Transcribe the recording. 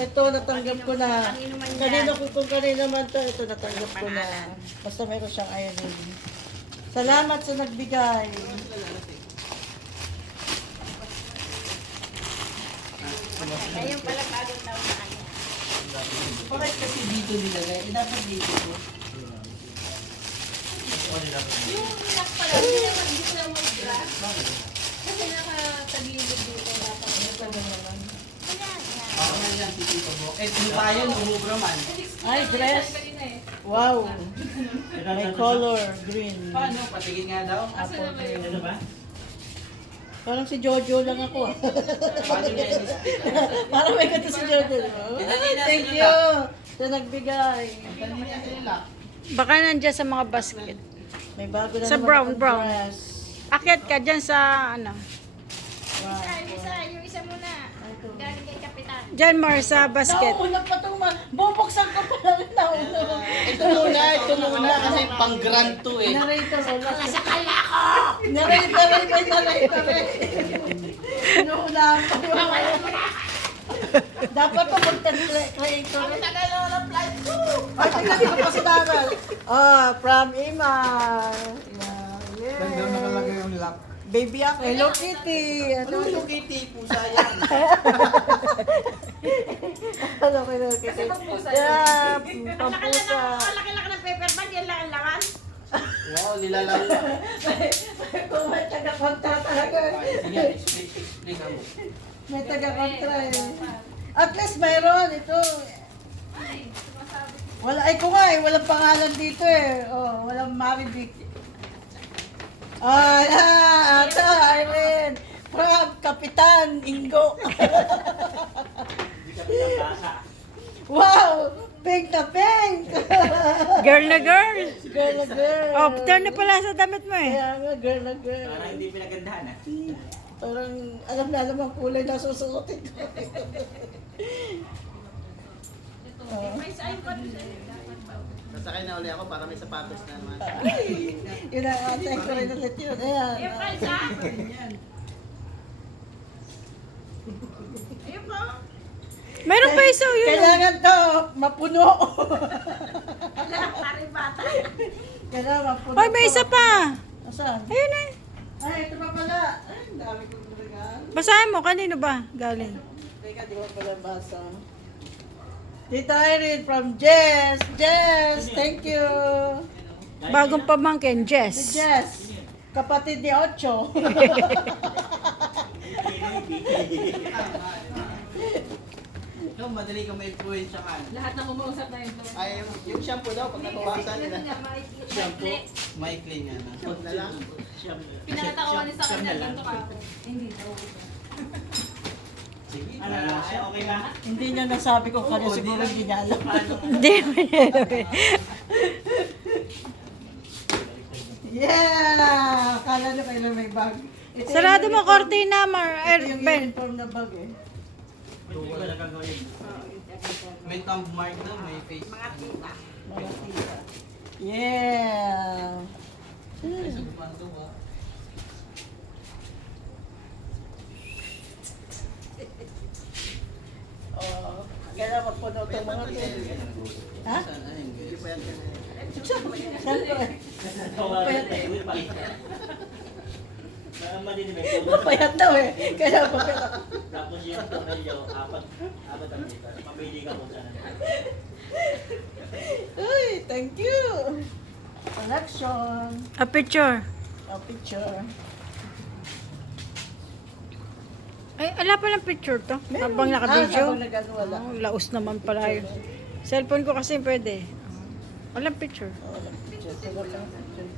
Ito, natanggap ko na. Kanino man yan. Kanino kung kanino man to, ito natanggap ko na. Basta meron siyang ironing. Salamat sa nagbigay. Ngayon pala bagong taon na kanya. Bakit kasi dito nilagay? Dapat dito ko. Yung lock pala, hindi na mag-grass. Kasi nakatagilid dito dapat. Ito na naman. Ako na yan, titito mo. Eh, ano tayo, umubra man. Ay, dress. Wow. May color, green. Paano? Patigin nga daw. Apple green. Ano ba? Parang si Jojo lang ako. Paano niya i-display? Parang may kata si Jojo. Thank you sa nagbigay. Baka nandiyan sa mga basket. May bago na Sa naman brown, akong brown. dress. Akyat ka dyan sa ano. Wow. Yung isa muna. Galing kay Kapitan. Dyan more sa basket. Nauna pa itong bubuksan ka pa lang nauna. Ito muna, kasi pang-grand to eh. Narrator, wala. Nasakala ko! Narrator, may narrator eh. Inuunahan pa yung dapat pa mag-creator. Ang tagal na ng flight ko! Ay, tingnan ko pa sa dagal. Oh, from Iman. Yeah. Ganda nakalagay yung lock. Baby ako. Hello Kitty. Ano yung kitty? Pusa yan. Hello Kitty. Kasi pampusa Yeah, Ang pampusa. laki-laki ng paper bag, yan lang ang laman. Wow, nilalang. Kung may taga-kontra talaga. Sige, explain ka mo. May taga-kontra eh. At least mayroon ito. Wala, ay ko nga eh, walang pangalan dito eh. Oh, walang Marivic. Ay, ata, Irene. From Kapitan Ingo. Wow! Pink na pink! Girl na girl. Girl na girl. Oh, turn na pala sa damit mo eh. Kaya nga, girl na girl. Parang hindi pinagandahan ah. Parang alam na alam ang kulay na susuotin ko. May sign pa doon sa'yo. Sasakay na uli ako para may sapatos na naman. Yun ang atay ko rin ulit yun. Ayan. Ayun pa, isa. Ayun pa. Meron pa isa yun. Kailangan to mapuno. Wala, parang bata. Kailangan mapuno. Hoy, may isa pa. Asan? Ayun eh. Ay, ito pa pala. Ay, ang dami kong regalo. Basahin mo, kanino ba galing? Teka, di ko pala basa. Tita Irene from Jess. Jess, thank you. Bagong pamangkin, Si Jess. Jess. Kapatid ni Ocho. Ikaw, madali ka ma-influence ka. Lahat ng umausap na yun. Ay, yung shampoo daw, pag natuwasan nila. Shampoo. Maikli nga na. Huwag na lang. Pinakatawa niya sa kanya, ganito ka ako. Hindi daw. Sige, okay na. Hindi niya nasabi ko kanya Oo, siguro di hindi niya alam. Hindi. Yeah! Akala niyo kailan may bag. Ito yung Sarado mo, uniform- Cortina, Mar. Ito yung Ben. uniform na bag eh. May thumb mark na, may face. Mga tita. Mga tita. Yeah! Ay, sagupan to ba? Oh, kailangan magpuno itong mga to. Ha? Saan? Ay, hindi pa yan kanina. Siyempre. Tapos Mapayat daw eh. Kailangan mapayat. yung medyo apat ang litas. Pamili ka kung saan. Uy, thank you. Collection. A picture. A picture. Ay, wala palang picture to. Habang Ah, naka-video. habang nag-ano, wala. Oh, laos naman pala yun. Cellphone ko kasi pwede. Walang picture. Oh, walang picture. Wala lang picture.